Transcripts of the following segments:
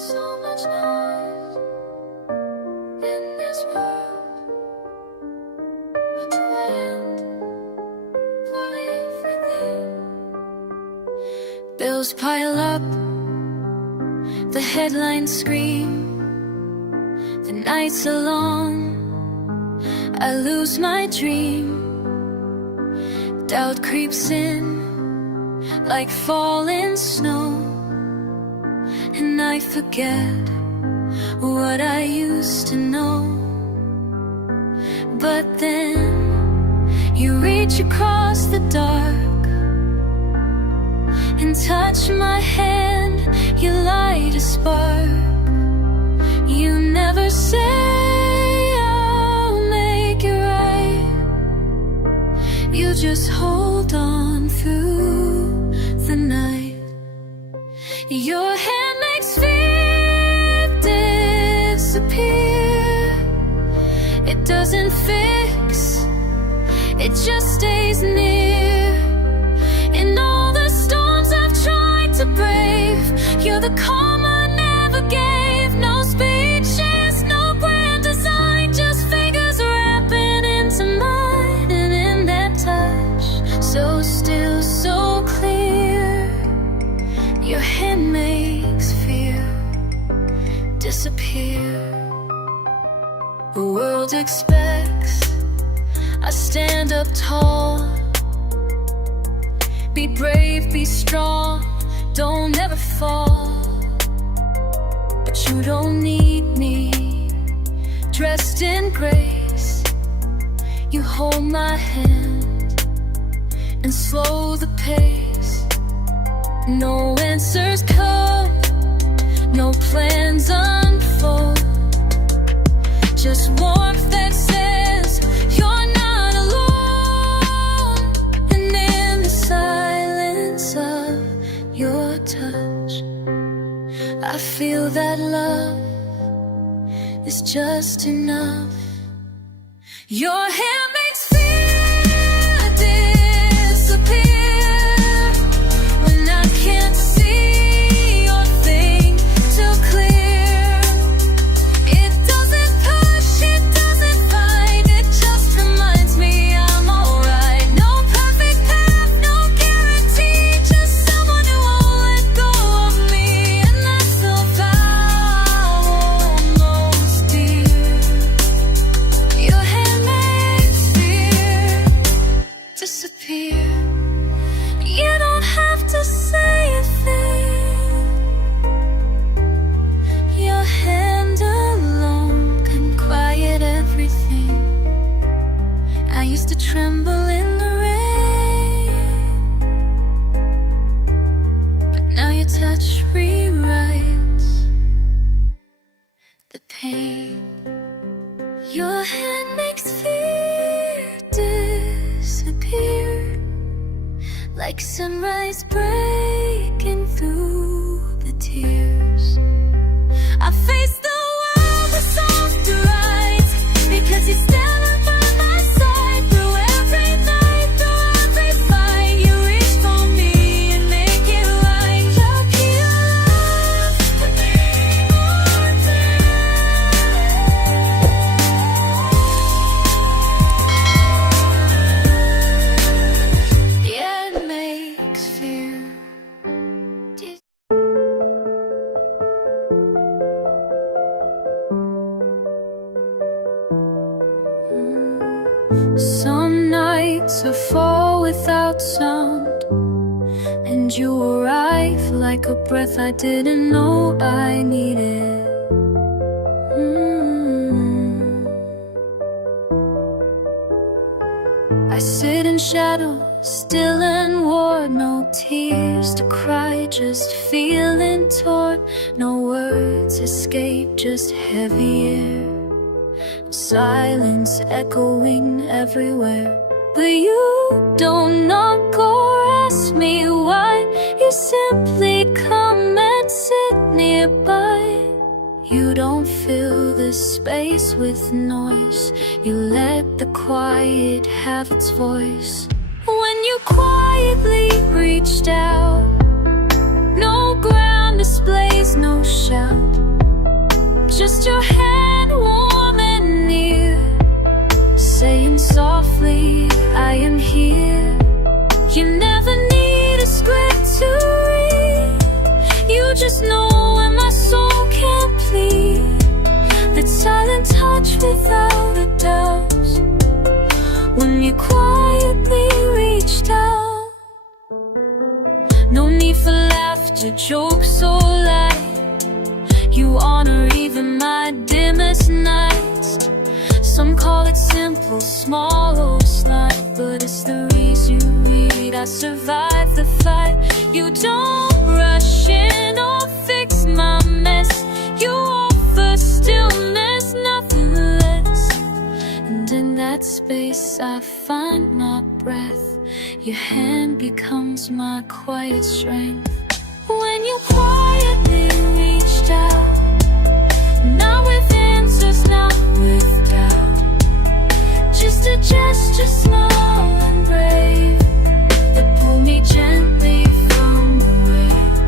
So much noise in this world, to end for everything. Bills pile up, the headlines scream, the nights are long, I lose my dream. Doubt creeps in like falling snow, and I forget what I used to know. But then you reach across the dark and touch my hand, you light a spark. You never say I'll make it right, you just hold on through the night. Your hand makes fear disappear. It doesn't fix, it just stays near. In all the storms I've tried to brave, you're the calm I never gave. No speeches, no grand design, just fingers wrapping into mine. And in that touch, so still, so clear, your hand makes fear disappear. The world expects I stand up tall. Be brave, be strong, don't ever fall. But you don't need me, dressed in grace. You hold my hand and slow the pace. No answers come, no plans unfold, just warmth that says you're not alone. And in the silence of your touch, I feel that love is just enough. Your hand makes fear disappear. When I can't see or think too clear, it doesn't push, it doesn't fight, it just reminds me I'm alright. No perfect path, no guarantee, just someone who won't let go of me. And that's the vow almost dear. Your hand makes fear disappear. You don't have to say a thing, your hand alone can quiet everything. I used to tremble in the rain, but now your touch rewrites the pain. Your hand makes fear disappear, like sunrise breaking through the tears. I face the world with softer eyes, because you're standing by my side. Through every night, through every fight, you reach for me and make it right. You'll keep your love for me more time. Yeah, it makes fear. Some nights I fall without sound, and you arrive like a breath I didn't know I needed. I sit in shadow, still and worn, no tears to cry, just feeling torn. No words escape, just heavy air, silence echoing everywhere. But you don't knock or ask me why, you simply come and sit nearby. You don't fill the space with noise, you let the quiet have its voice. When you quietly reached out, no ground displays, no reach out. Just your hand warm and near, saying softly, I am here. You never need a script to read, you just know when my soul can't plead. That silent touch without a doubt, when you quietly reached out. No need for laughter, jokes so light, you honor even my dimmest nights. Some call it simple, small or slight, but it's the reason you read. I survived the fight. You don't rush in or fix my mess, you offer stillness, nothing less. And in that space I find my breath, your hand becomes my quiet strength. When you quietly reached out, not with answers, not with doubt, just a gesture, small and brave, that pulled me gently from the wave.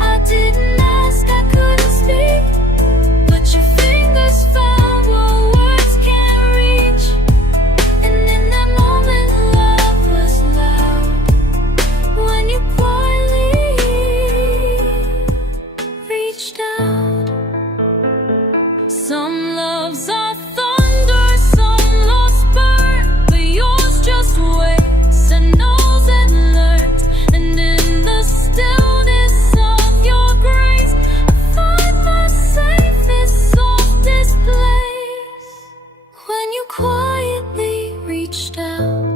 I didn't ask, I couldn't speak, but your fingers found what words can't reach. And in that moment love was loud, when you quietly reached out. Some loves are thunder, some lost burn, but yours just waits and knows and learns. And in the stillness of your grace, I find my safest, softest place. When you quietly reached out,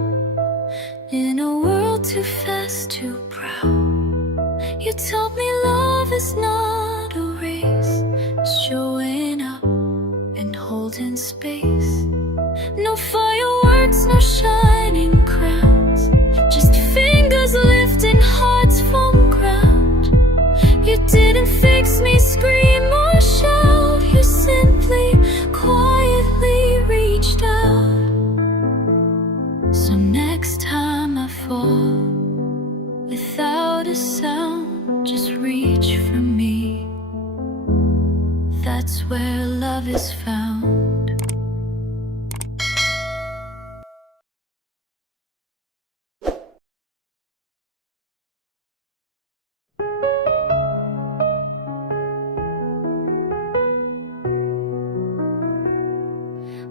in a world too fast, too proud, you told me love is not a race, it's showing up and holding space. No fireworks, no shining crowns, just fingers lifting hearts from ground. You didn't fix me, scream or shout, you simply, quietly reached out. So next time I fall, without a sound, just reach for me. That's where love is found.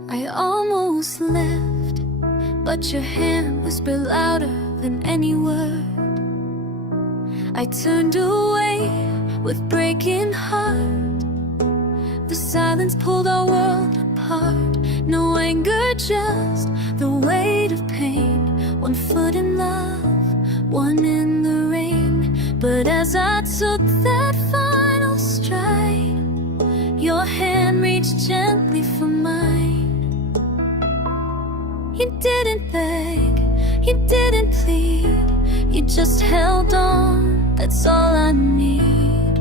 I almost left, but your hand whispered louder than any word. I turned away with breaking heart. The silence pulled our world apart. No anger, just the weight of pain. One foot in love, one in the rain. But as I took that final stride, your hand reached gently for mine. You didn't beg, you didn't plead, you just held on, that's all I need.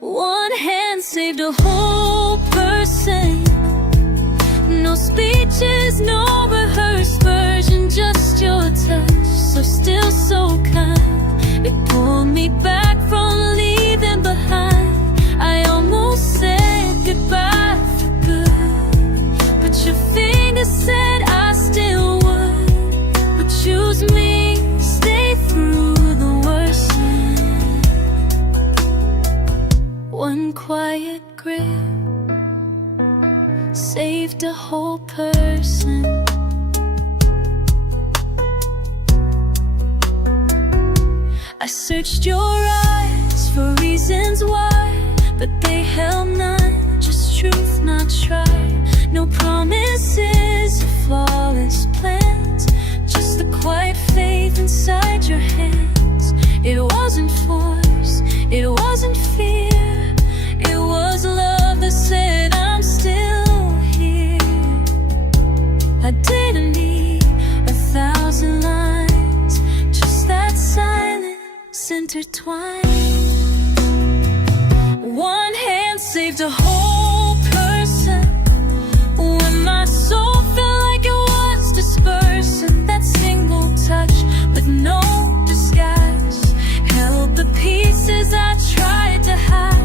One hand saved a whole person. No speeches, no rehearsed version, just your touch, so still, so kind. It pulled me back from leaving behind. I almost said goodbye for good, but your fingers said I still would. But choose me, stay through the worst. One quiet grip saved a whole person. I searched your eyes for reasons why, but they held none, just truth not tried. No promises or flawless plans, just the quiet faith inside your hands. It wasn't force, it wasn't fear, it was love that said I'm still here. I didn't need 1,000 lines, just that silence intertwined. One hand saved a whole person. When my soul felt like it was dispersing, that single touch with no disguise held the pieces I tried to hide.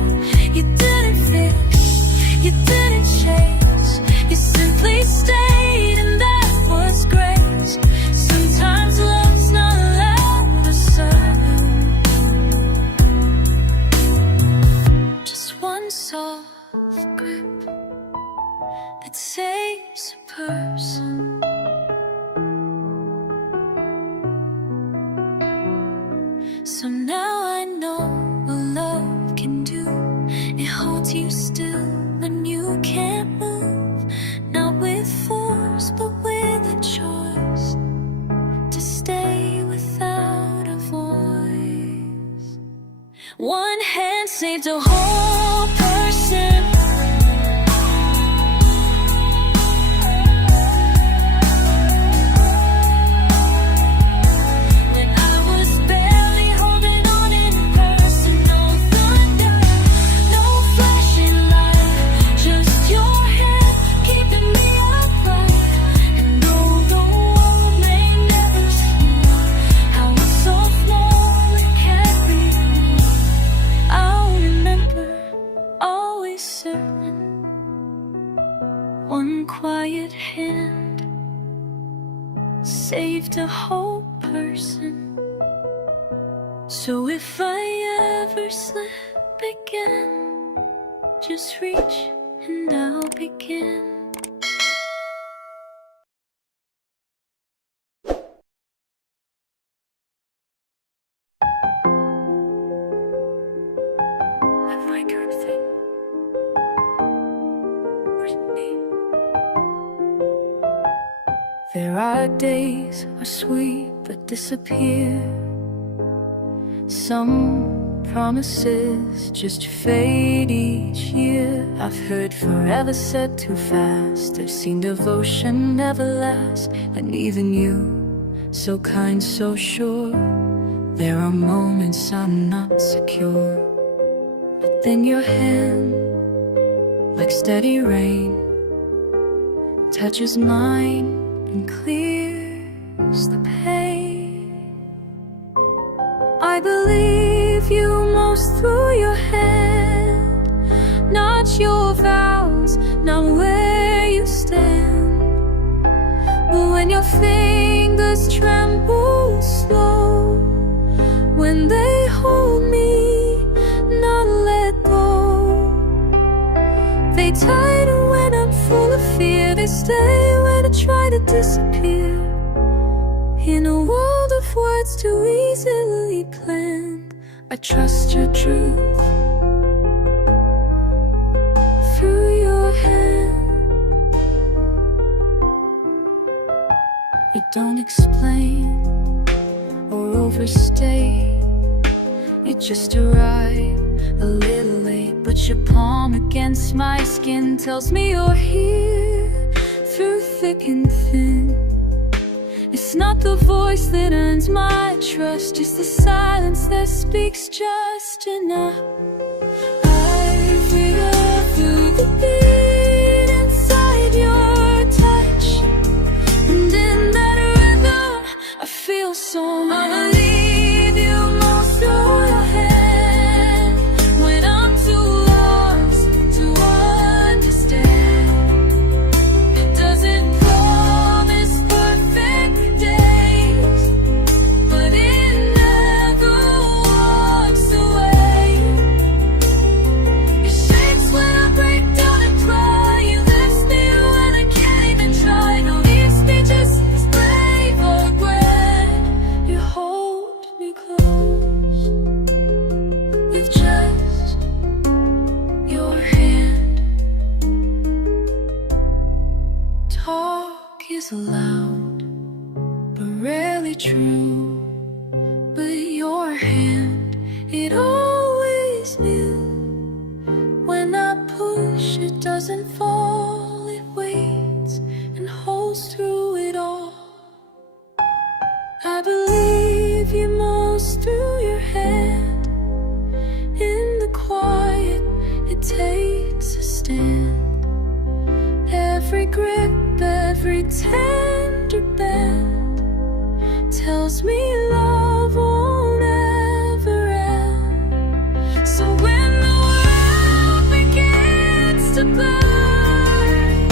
saved a whole person. When I was barely holding on in person, no thunder, no flashing light, just your hand keeping me upright. And though the world may never see how a soft moment carried me, I'll remember, always certain, one quiet hand saved a whole person. So if I ever slip again, just reach and I'll begin. I like her thing. There are days are sweet but disappear. Some promises just fade each year. I've heard forever said too fast. I've seen devotion never last. And even you, so kind, so sure, there are moments I'm not secure. But then your hand, like steady rain, touches mine and clears the pain. I believe you most through your hand, not your vows, not where you stand. But when your fingers tremble slow, when they hold me, not let go, they tighten when I'm full of fear. They stay when I try to disappear. In a world of words too easily planned, I trust your truth through your hand. You don't explain or overstay, you just arrive a little late. But your palm against my skin tells me you're here through thick and thin. It's not the voice that earns my trust, it's the silence that speaks just enough. I feel through the beat inside your touch, and in that rhythm I feel so much. I believe you most through your hand, when I'm too lost to understand. It doesn't promise perfect days, but it never walks away. It shakes when I break down and cry. You lift me when I can't even try. No need speeches, slave or regret. You hold me close with just your hand. Talk is loud, but rarely true. But your hand, it always knew. When I push, it doesn't fall. It waits and holds through it all. I believe you most through your hand. In the quiet, it takes a stand. Every grip, every tender bend tells me love won't ever end. So when the world begins to burn,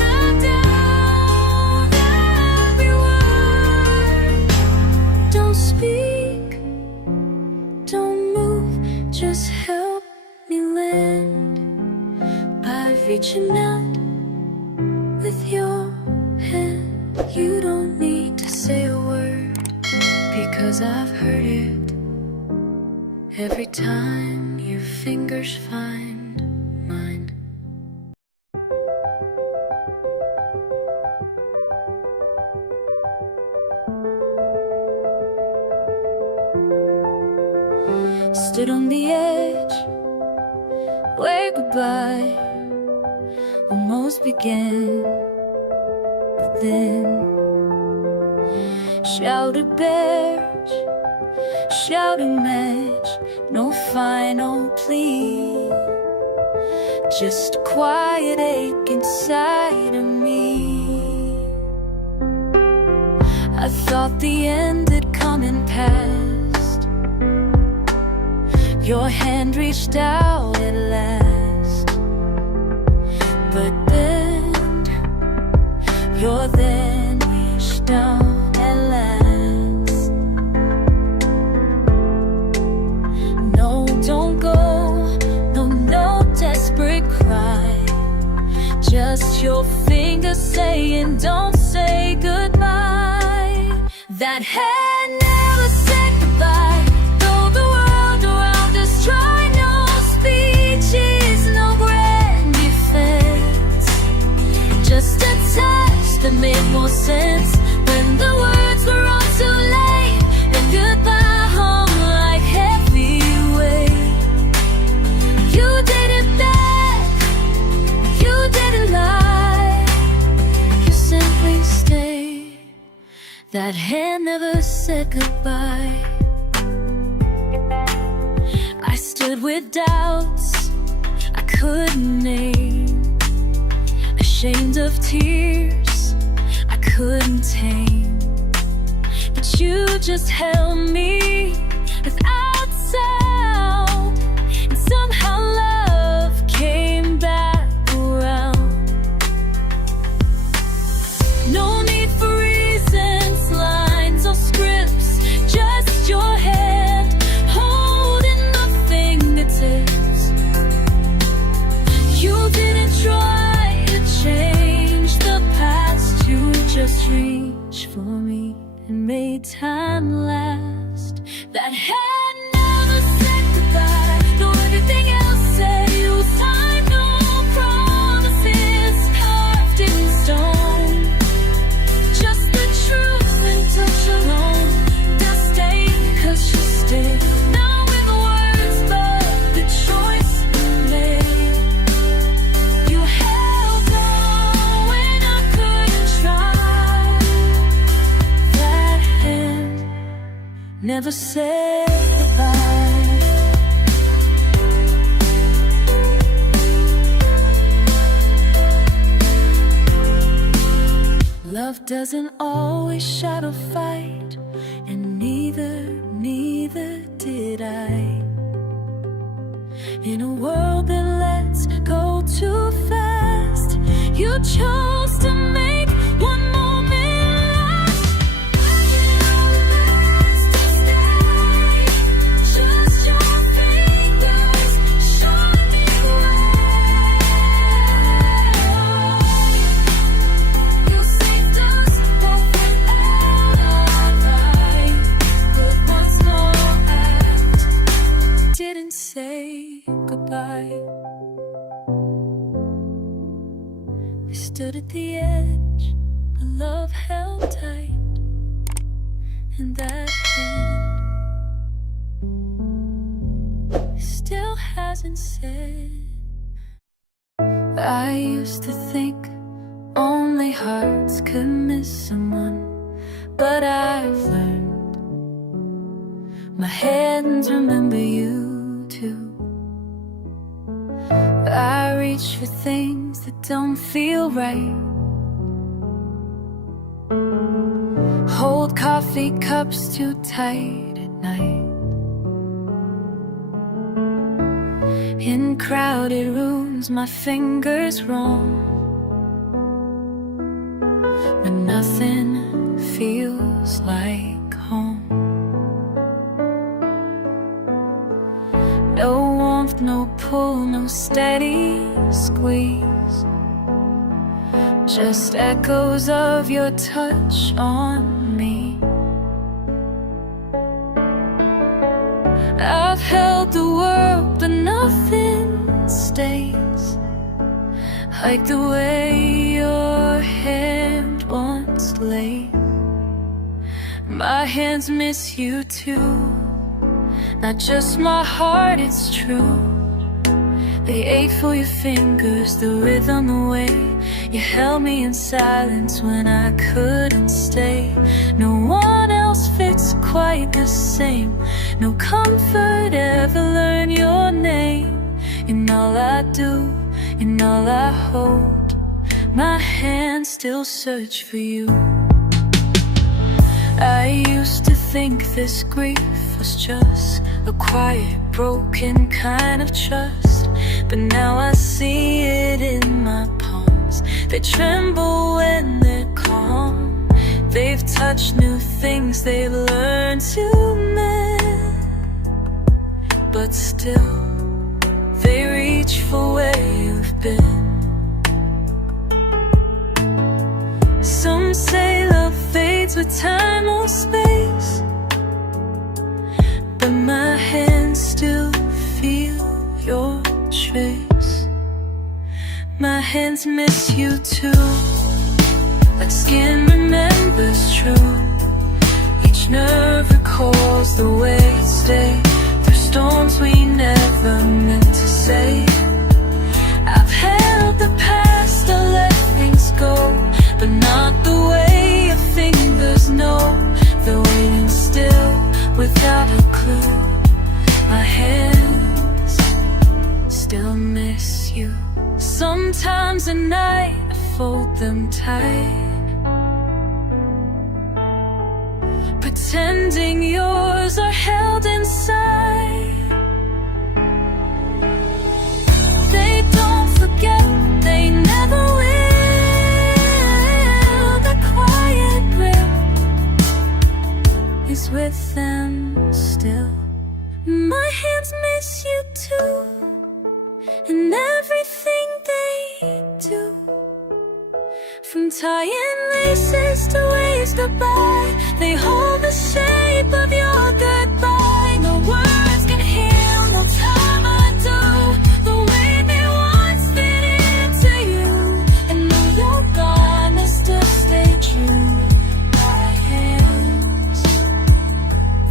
I doubt every word. Don't speak, don't move, just help me land by reaching out with your hand. You don't need to say a word, because I've heard it every time your fingers find mine. Stood on the edge goodbye will most begin. But then shouted bears, shouting match, no final plea, just a quiet ache inside of me. I thought the end had come and passed. Your hand reached out at last, but then your then reached down at last. No, don't go, no desperate cry, just your fingers saying don't say goodbye. That hand never said goodbye, though the world around us tried. No speeches, no grand defense, just a touch that made more sense when the words were all too late. And goodbye hung like heavy weight. You didn't beg, you didn't lie, you simply stayed. That hand never said goodbye. I stood with doubts I couldn't name, ashamed of tears I couldn't tame, but you just held me without sound, and somehow love came back around. No need for reasons, lines or scripts, just your hand holding the fingertips. You didn't try to change the past, you just reached for me and made time last. That hand never said goodbye, though everything else said you signed no promises carved in stone. Just the truth and touch alone. Now stay, 'cause you stayed. Now with words, but the choice made. You held on when I couldn't try. That hand never said goodbye. Love doesn't always shadow fight, and neither did I. In a world that lets go too fast, you chose to make one moment last. Just your fingers shining bright. You saved us both without a fight, but once more act didn't say goodbye. We stood at the edge, but love held tight, and that hand still hasn't said. I used to think only hearts could miss someone, but I've learned my hands remember you too. I reach for things that don't feel right, hold coffee cups too tight at night. In crowded rooms my fingers roam, but nothing feels like home. No warmth, no pull, no steady squeeze, just echoes of your touch on me. I've held the world, but nothing stays like the way your hand once lay. My hands miss you too, not just my heart, it's true. They ache for your fingers, the rhythm, the way you held me in silence when I couldn't stay. No one else fits quite the same. No comfort ever learned your name. In all I do, in all I hold, my hands still search for you. I used to think this grief was just a quiet, broken kind of trust, but now I see it in my palms. They tremble when they're calm. They've touched new things they've learned to mend, but still they reach for where you've been. Some say love fades with time or space, but my hands still feel your trace. My hands miss you too, like skin remembers true. Each nerve recalls the way it stayed through storms we never meant to say. I've held the past, I let things go, but not the way your fingers know. They're waiting still without a clue. My hands still miss you. Sometimes at night I fold them tight, pretending yours are held inside. They don't forget, they never will. The quiet grip is with them still. My hands miss you too, and everything they do, from tying laces to waves goodbye. They hold the shape of your goodbye. No words can heal, no time undo the way they once fit into you. And though you're gone, they still stay true. My hands,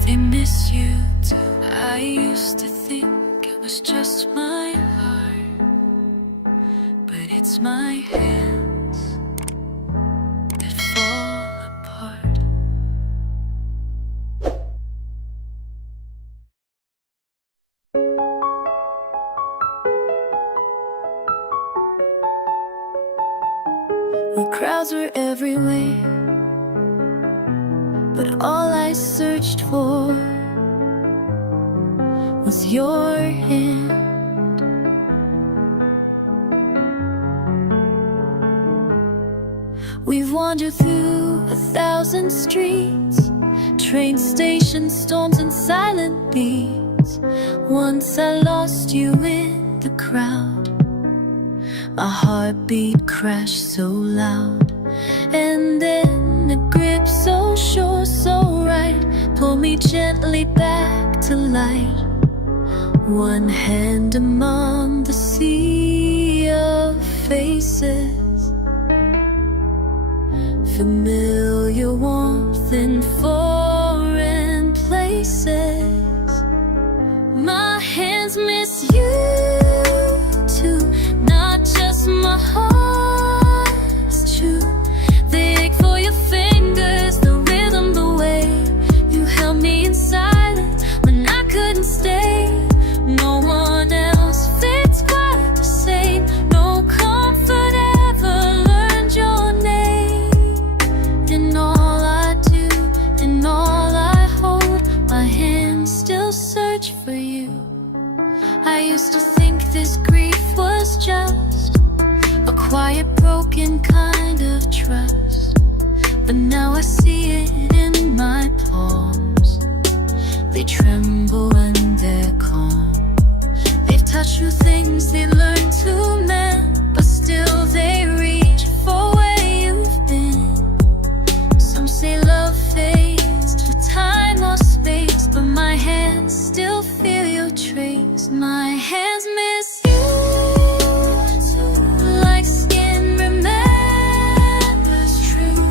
they miss you too. I used to think it was just my heart, but it's my hands that fall apart. The crowds were everywhere, but all I searched for was your hand. We've wandered through 1,000 streets, train stations, storms and silent beats. Once I lost you in the crowd, my heartbeat crashed so loud. And then a grip so sure, so right, pulled me gently back to light. One hand among the sea of faces, familiar warmth in foreign places. My hands miss you too, not just my heart's true. They ache for your fingers, the rhythm, the way you held me in silence when I couldn't stay. No one else fits quite the same. No comfort ever learned your name. In all I do, in all I hold, my hands still search for you. I used to think this grief was just a quiet, broken kind of trust, but now I see it in my palms. They tremble when they're calm. They've touched new things they learned to mend, but still they reach for where you've been. Some say love fades with time or space, but my hands still feel your trace. My hands miss you too, like skin remembers true.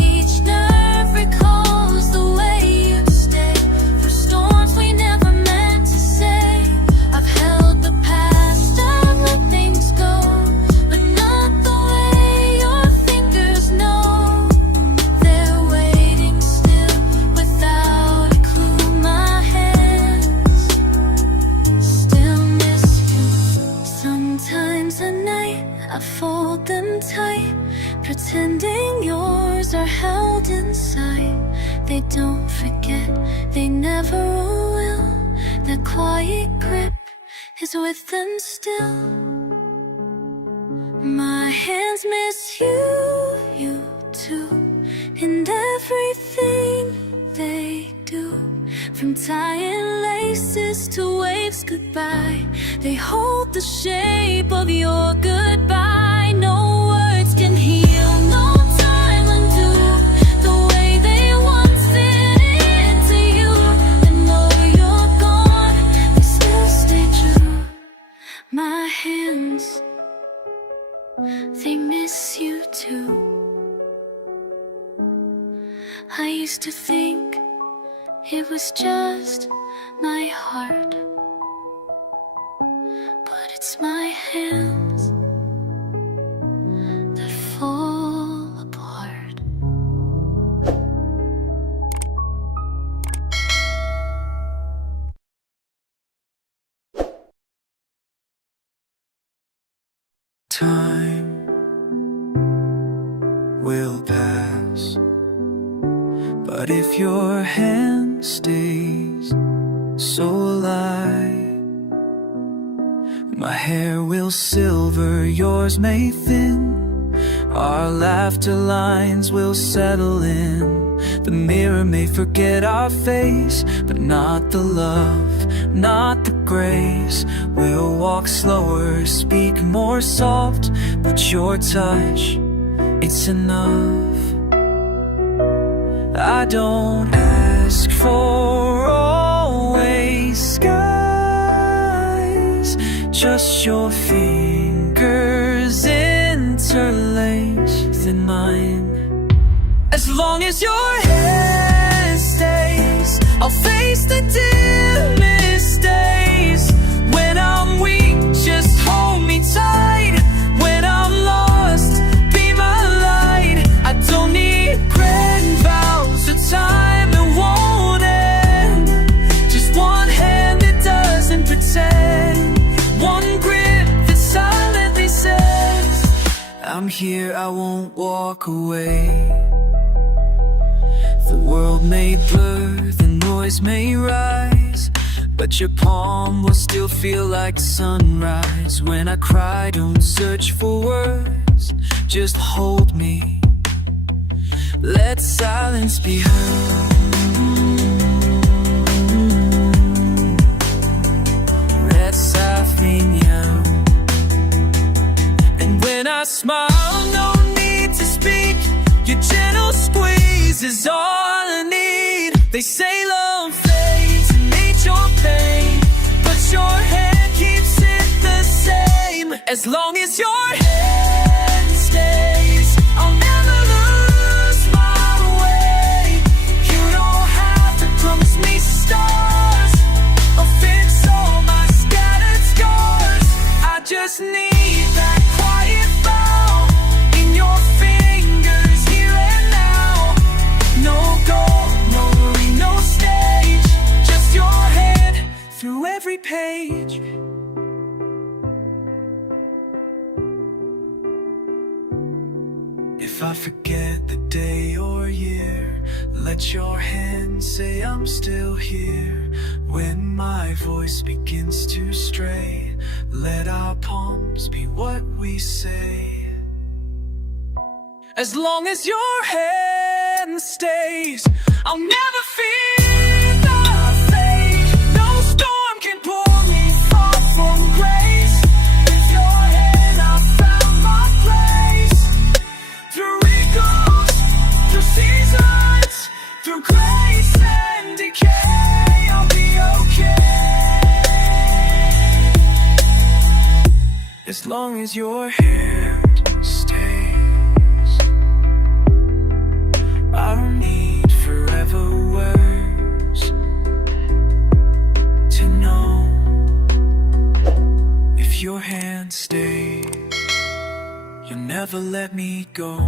Each nerve recalls the way you stay through storms we never meant to say. I've held the past, pretending yours are held inside. They don't forget, they never will. That quiet grip is with them still. My hands miss you, you too, and everything they do. From tying laces to waves goodbye, they hold the shape of your goodbye. No words can heal, no time undo the way they once fit into you. And though you're gone, they still stay true. My hands, they miss you too. I used to think it was just my heart, but it's my hands that fall apart. Time will pass, but if your hand stays, so will I. My hair will silver, yours may thin. Our laughter lines will settle in. The mirror may forget our face, but not the love, not the grace. We'll walk slower, speak more soft, but your touch, it's enough. I don't ask for always skies, just your fingers interlaced in mine. As long as your hand stays, I'll face the dimmest days. When I'm weak, just hold me tight. When I'm lost, be my light. I don't need grand vows, the time it won't end. Just one hand that doesn't pretend, one grip that silently says, I'm here, I won't walk away. The world may blur, the noise may rise, but your palm will still feel like sunrise. When I cry, don't search for words, just hold me. Let silence be heard. Reste mignon. And when I smile, no need to speak. Your gentle squeeze is all I need. They say love fades and nature pain, but your hand keeps it the same. As long as your hand stays, I'll never lose my way. You don't have to promise me stars, I'll fix all my scattered scars. I just need that quiet bow in your fingers here and now. No goal, no worry, no stage, just your hand through every page. If I forget the day or year, let your hand say I'm still here. When my voice begins to stray, let our palms be what we say. As long as your hand stays, I'll never fear the fate. No storm can pull me far from grace. With your hand I found my place. Through echoes, through seasons, through grace and decay, I'll be okay. As long as your hand stays, I don't need forever words to know. If your hand stays, you'll never let me go.